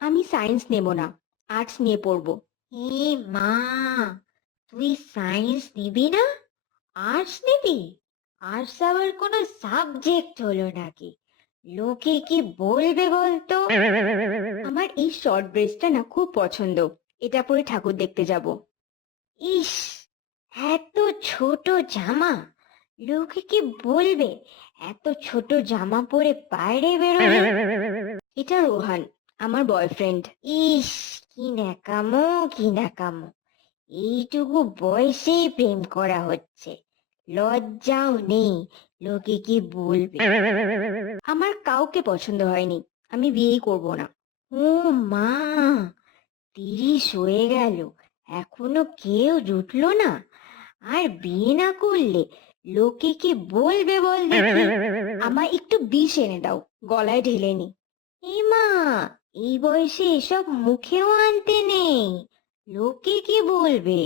আমি সায়েন্স নেব না, আর্টস নিয়ে পড়বো। এ মা, তুই সায়েন্স নিবি না, আর্টস নিবি? আর্টস আবার কোনো সাবজেক্ট হলো নাকি? লোকে কি বলবে বলতো? আমার এই শর্ট ড্রেসটা না খুব পছন্দ, এটা পরে ঠাকুর দেখতে যাব। ইস, এত ছোট জামা, লোকে কি বলবে? এত ছোট জামা পরে বাইরে বেরোলে। এটা রোহান, আমার বয়ফ্রেন্ড। ইস, কি ন্যাকামো, কি ন্যাকামো! এইটুকু বয়সেই প্রেম করা হচ্ছে, লজ্জাও নেই। লোকে কি বলবে? আমার কাউকে পছন্দ হয়নি, আমি বিয়েই করব না। ও মা, 30 হয়ে গেল, এখনো কেউ জুটলো না? আর বিয়ে না করলে লোকে কি বলবে বল দেখি? আমায় একটু বিষ এনে দাও, গলায় ঢেলে নি। এ মা, এই বয়সে এসব মুখেও আনতে নেই, লোকে কি বলবে?